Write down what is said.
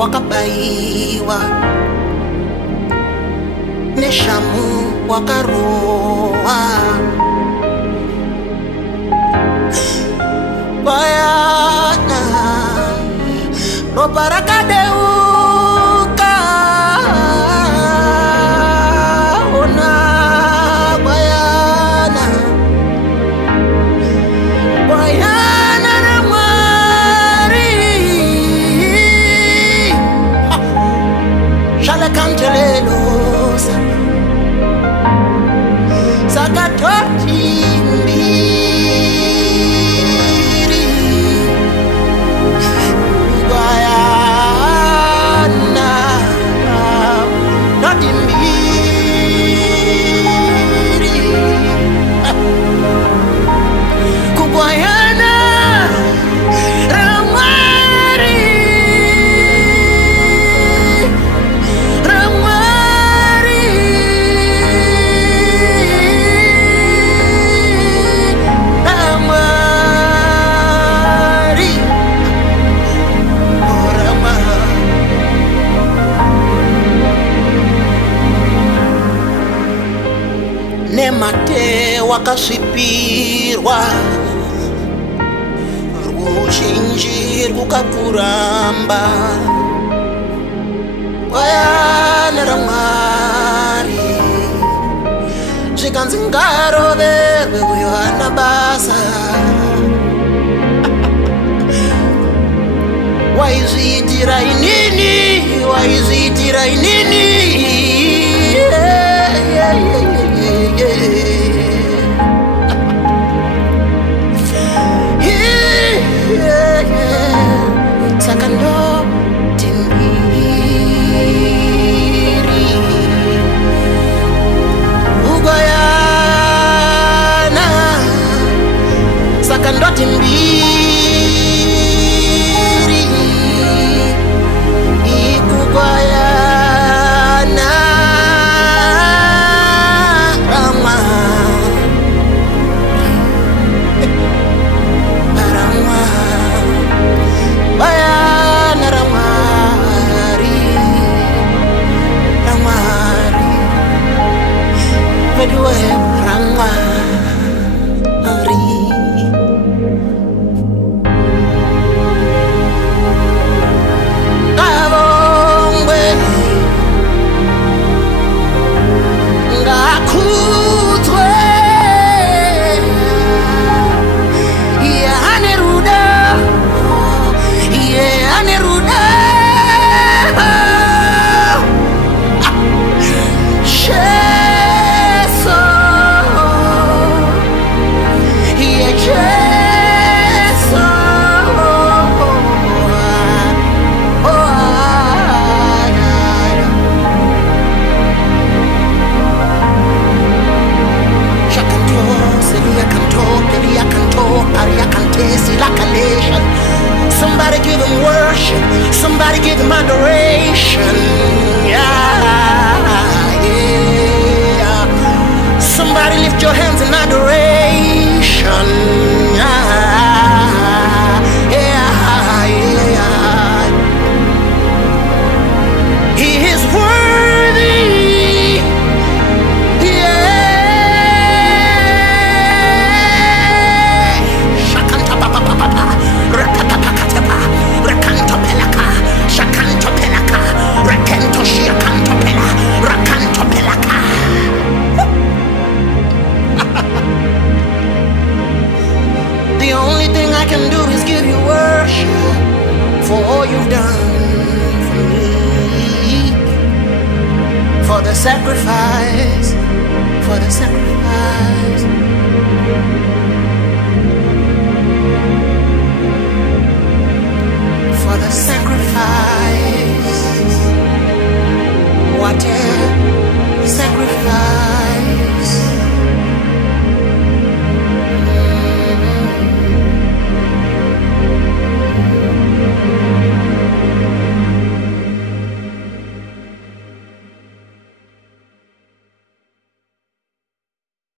wakabaiwa neshamu wakaroa bayana ropa rakadeuka ona bayana bayana na mwari shale kantelelosa sakatoti mbiri bayana noti mbiri kubayana ramari ramari ramari orama nemate wakasvipirwa ruzhinji rwukakuramba bayana ramwari zvikanzi ngaroverwe uyo ana basa waizviitira inini waizviitira inini saka ndoti mbiri ugoyana saka ndoti mbiri ikugoyana rama rama bayana ramari ramari vedue ramari kavongwe ngakudzwe yane ruda yane ruda sheso sheso somebody give him worship, somebody give him adoration, yeah, yeah. Somebody lift your hands in adoration, yeah, yeah, yeah. He is worthy, yeah. Shakanta papa papa, rakatapakatapa, rakanto pelaka, shakanto pelaka, rakento shiakanto pela, rakanto pelaka. The only thing I can do is give you worship for all you've done for me, for the sacrifice, for the sacrifice.